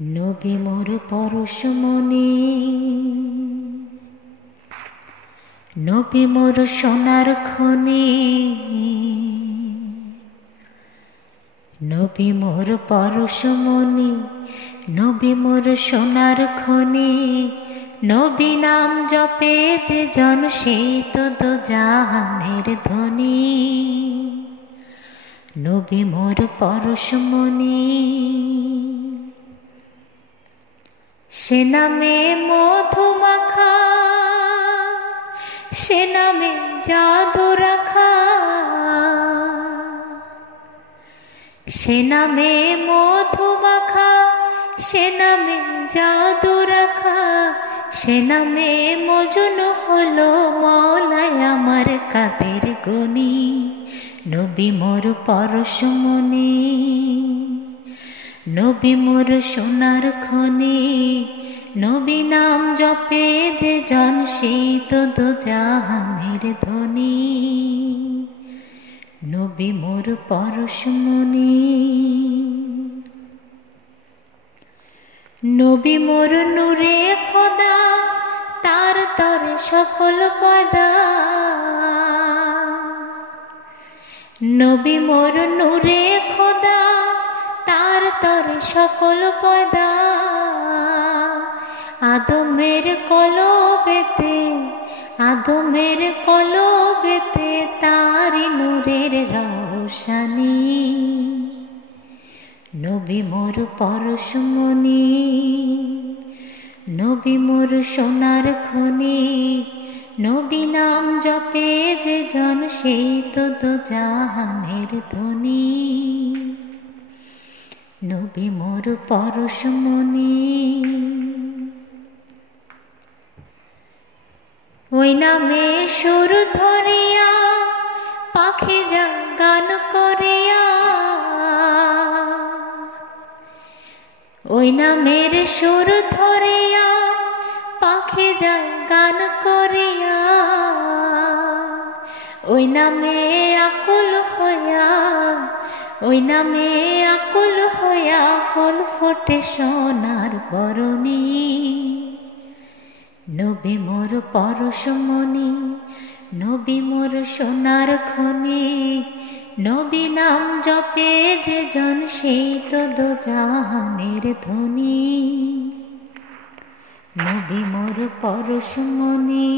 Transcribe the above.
নবী মোর পরশমণি, নবী মোর সোনার খনি, নবী মোর পরশমণি, নবী মোর সোনার খনি। নবী নাম জপে যে জন, সেই তো দোজাহানের ধ্বনি। নবী মোর পরশমণি, সে নামে মধু মাখা, সে নামে জাদু রাখা, সে নামে মধু মাখা, সে নামে জাদু রাখা, সে নামে মজনু হলো মওলায় আমার কাদের গনি। নবী মোর পরশমণি, নবী মোর সোনার খনি। নবী নাম জপে যে জন, সেই তো দোজাহানের ধ্বনি। নবী মোর পরশমণি, নবী মোর নূরে খোদা, তার তরে সকল পয়দা। নবী মোর নূরে খোদা, তার তরে সকল পয়দা। আদমের কলবেতে, আদমের কলবেতে তারি নূরের রওশানি। নবী মোর পরশমণি, নবী মোর সোনার খনি। নবী নাম জপে যে জন, সেই তো দোজাহানের ধ্বনি। নবী মোর পরশমণি, ওই নামে সুর ধরিয়া পাখি যায় গান করিয়া। ওই নামের সুর ধরিয়া পাখি যায় গান করিয়া। ওই নামে আকুল হইয়া, ওই নামে আকুল হইয়া ফুল ফোটে সোনার বরণী। নবী মোর পরশমণি, নবী মোর সোনার খনি। নবী নাম জপে যে জন, সেই তো দোজাহানের ধ্বনি। নবী মোর পরশমণি।